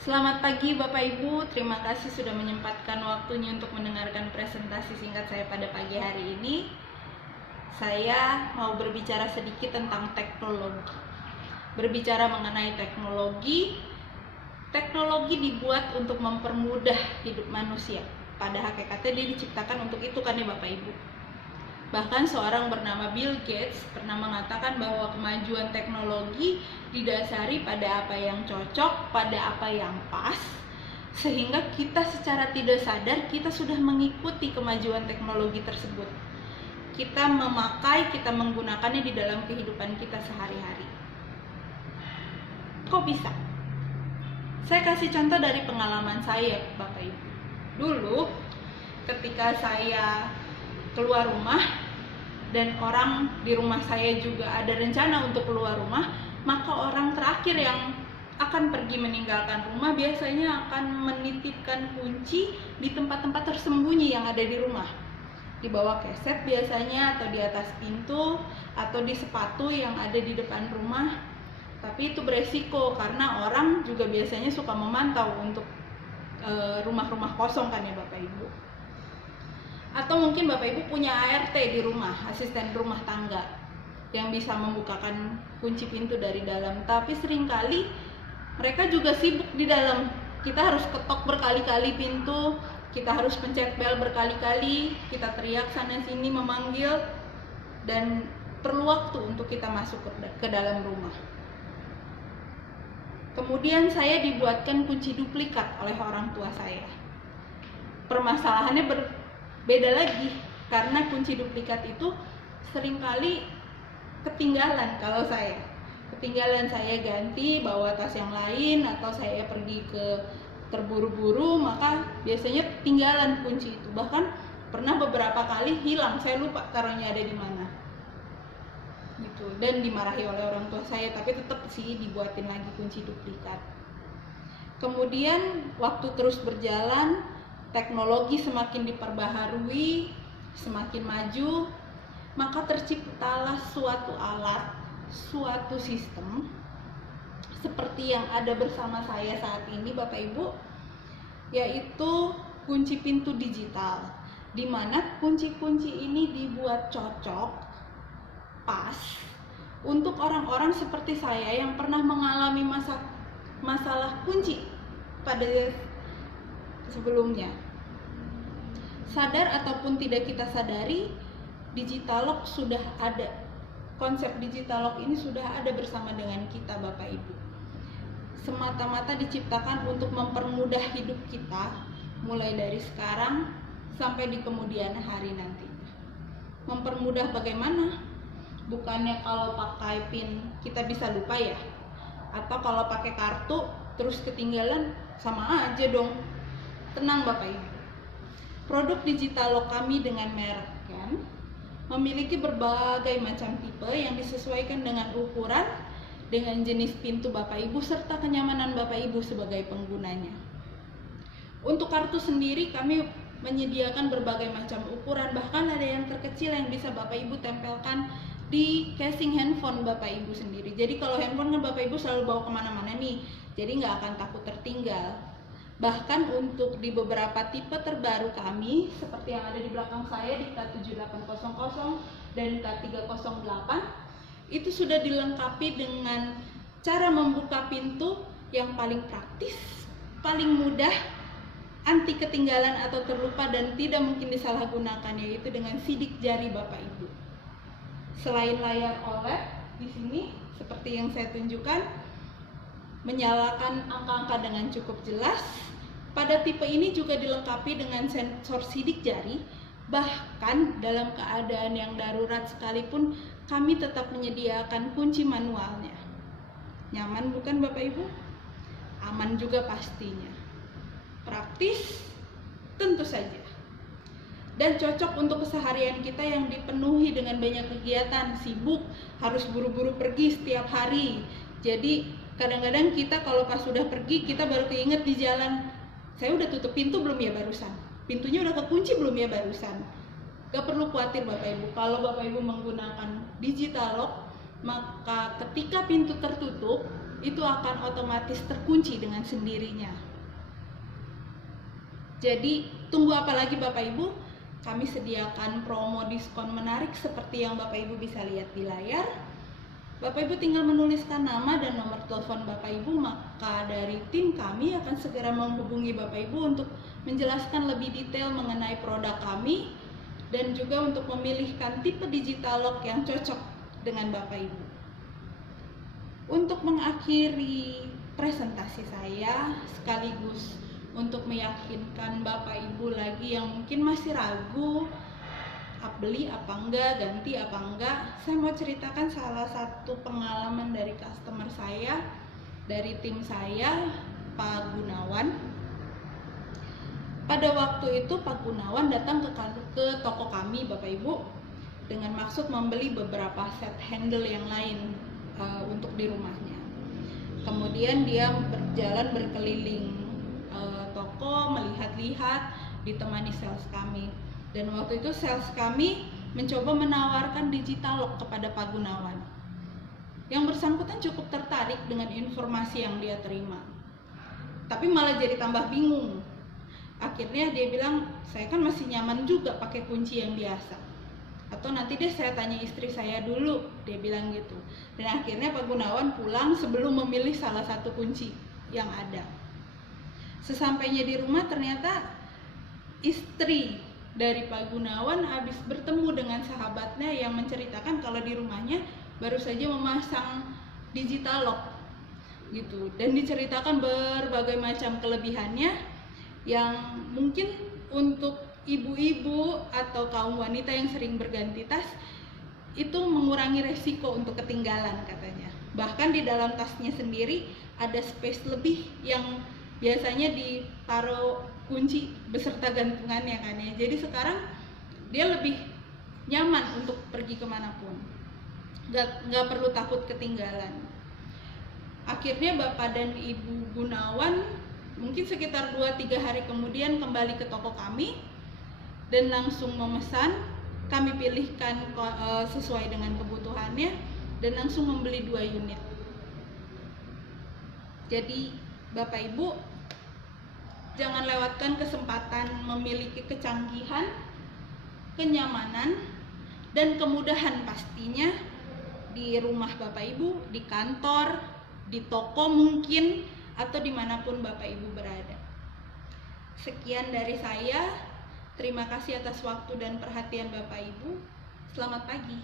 Selamat pagi Bapak Ibu, terima kasih sudah menyempatkan waktunya untuk mendengarkan presentasi singkat saya pada pagi hari ini. Saya mau berbicara sedikit tentang teknologi. Berbicara mengenai teknologi, teknologi dibuat untuk mempermudah hidup manusia. Pada hakikatnya dia diciptakan untuk itu kan ya Bapak Ibu. Bahkan seorang bernama Bill Gates pernah mengatakan bahwa kemajuan teknologi didasari pada apa yang cocok, pada apa yang pas, sehingga kita secara tidak sadar kita sudah mengikuti kemajuan teknologi tersebut. Kita memakai, kita menggunakannya di dalam kehidupan kita sehari-hari. Kok bisa? Saya kasih contoh dari pengalaman saya, Bapak Ibu. Dulu ketika saya keluar rumah dan orang di rumah saya juga ada rencana untuk keluar rumah, maka orang terakhir yang akan pergi meninggalkan rumah biasanya akan menitipkan kunci di tempat-tempat tersembunyi yang ada di rumah, di bawah keset biasanya, atau di atas pintu, atau di sepatu yang ada di depan rumah. Tapi itu beresiko karena orang juga biasanya suka memantau untuk rumah-rumah kosong kan ya Bapak Ibu. Atau mungkin Bapak Ibu punya ART di rumah, asisten rumah tangga, yang bisa membukakan kunci pintu dari dalam. Tapi seringkali mereka juga sibuk di dalam. Kita harus ketok berkali-kali pintu, kita harus pencet bel berkali-kali, kita teriak sana sini memanggil, dan perlu waktu untuk kita masuk ke dalam rumah. Kemudian saya dibuatkan kunci duplikat oleh orang tua saya. Permasalahannya beda lagi, karena kunci duplikat itu seringkali ketinggalan. Kalau saya ketinggalan, saya ganti bawa tas yang lain, atau saya pergi ke terburu-buru, maka biasanya ketinggalan kunci itu. Bahkan pernah beberapa kali hilang, saya lupa taruhnya ada di mana gitu, dan dimarahi oleh orang tua saya, tapi tetap sih dibuatin lagi kunci duplikat. Kemudian waktu terus berjalan, teknologi semakin diperbaharui, semakin maju, maka terciptalah suatu alat, suatu sistem seperti yang ada bersama saya saat ini Bapak Ibu, yaitu kunci pintu digital, di mana kunci-kunci ini dibuat cocok, pas untuk orang-orang seperti saya yang pernah mengalami masalah kunci pada sebelumnya. Sadar ataupun tidak kita sadari, digital lock sudah ada. Konsep digital lock ini sudah ada bersama dengan kita Bapak Ibu. Semata-mata diciptakan untuk mempermudah hidup kita, mulai dari sekarang sampai di kemudian hari nanti. Mempermudah bagaimana? Bukannya kalau pakai PIN kita bisa lupa ya? Atau kalau pakai kartu terus ketinggalan, sama aja dong. Tenang Bapak Ibu. Produk digital lock kami dengan merek Ken memiliki berbagai macam tipe yang disesuaikan dengan ukuran, dengan jenis pintu Bapak Ibu, serta kenyamanan Bapak Ibu sebagai penggunanya. Untuk kartu sendiri kami menyediakan berbagai macam ukuran, bahkan ada yang terkecil yang bisa Bapak Ibu tempelkan di casing handphone Bapak Ibu sendiri. Jadi kalau handphone kan Bapak Ibu selalu bawa kemana-mana nih, jadi nggak akan takut tertinggal. Bahkan untuk di beberapa tipe terbaru kami, seperti yang ada di belakang saya di K7800 dan K308, itu sudah dilengkapi dengan cara membuka pintu yang paling praktis, paling mudah, anti ketinggalan atau terlupa, dan tidak mungkin disalahgunakan, yaitu dengan sidik jari Bapak Ibu. Selain layar OLED di sini seperti yang saya tunjukkan, menyalakan angka-angka dengan cukup jelas. Pada tipe ini juga dilengkapi dengan sensor sidik jari. Bahkan dalam keadaan yang darurat sekalipun kami tetap menyediakan kunci manualnya. Nyaman bukan Bapak Ibu? Aman juga pastinya. Praktis? Tentu saja. Dan cocok untuk keseharian kita yang dipenuhi dengan banyak kegiatan, sibuk, harus buru-buru pergi setiap hari. Jadi kadang-kadang kita kalau pas sudah pergi, kita baru keinget di jalan, saya udah tutup pintu belum ya barusan? Pintunya udah kekunci belum ya barusan? Gak perlu khawatir Bapak Ibu, kalau Bapak Ibu menggunakan digital lock, maka ketika pintu tertutup, itu akan otomatis terkunci dengan sendirinya. Jadi tunggu apa lagi Bapak Ibu? Kami sediakan promo diskon menarik seperti yang Bapak Ibu bisa lihat di layar. Bapak Ibu tinggal menuliskan nama dan nomor telepon Bapak Ibu, maka dari tim kami akan segera menghubungi Bapak Ibu untuk menjelaskan lebih detail mengenai produk kami dan juga untuk memilihkan tipe digital lock yang cocok dengan Bapak Ibu. Untuk mengakhiri presentasi saya, sekaligus untuk meyakinkan Bapak Ibu lagi yang mungkin masih ragu beli apa enggak, ganti apa enggak, saya mau ceritakan salah satu pengalaman dari customer saya, dari tim saya, Pak Gunawan. Pada waktu itu Pak Gunawan datang ke toko kami Bapak Ibu dengan maksud membeli beberapa set handle yang lain untuk di rumahnya. Kemudian dia berjalan berkeliling toko, melihat-lihat, ditemani sales kami. Dan waktu itu sales kami mencoba menawarkan digital lock kepada Pak Gunawan. Yang bersangkutan cukup tertarik dengan informasi yang dia terima, tapi malah jadi tambah bingung. Akhirnya dia bilang, saya kan masih nyaman juga pakai kunci yang biasa, atau nanti deh saya tanya istri saya dulu, dia bilang gitu. Dan akhirnya Pak Gunawan pulang sebelum memilih salah satu kunci yang ada. Sesampainya di rumah ternyata istri dari Pak Gunawan habis bertemu dengan sahabatnya yang menceritakan kalau di rumahnya baru saja memasang digital lock gitu, dan diceritakan berbagai macam kelebihannya yang mungkin untuk ibu-ibu atau kaum wanita yang sering berganti tas itu mengurangi resiko untuk ketinggalan katanya. Bahkan di dalam tasnya sendiri ada space lebih yang biasanya ditaruh kunci beserta gantungannya kan ya. Jadi sekarang dia lebih nyaman untuk pergi kemanapun, nggak perlu takut ketinggalan. Akhirnya Bapak dan Ibu Gunawan mungkin sekitar 2-3 hari kemudian kembali ke toko kami dan langsung memesan. Kami pilihkan sesuai dengan kebutuhannya dan langsung membeli 2 unit. Jadi Bapak Ibu, jangan lewatkan kesempatan memiliki kecanggihan, kenyamanan, dan kemudahan pastinya di rumah Bapak Ibu, di kantor, di toko mungkin, atau dimanapun Bapak Ibu berada. Sekian dari saya. Terima kasih atas waktu dan perhatian Bapak Ibu. Selamat pagi.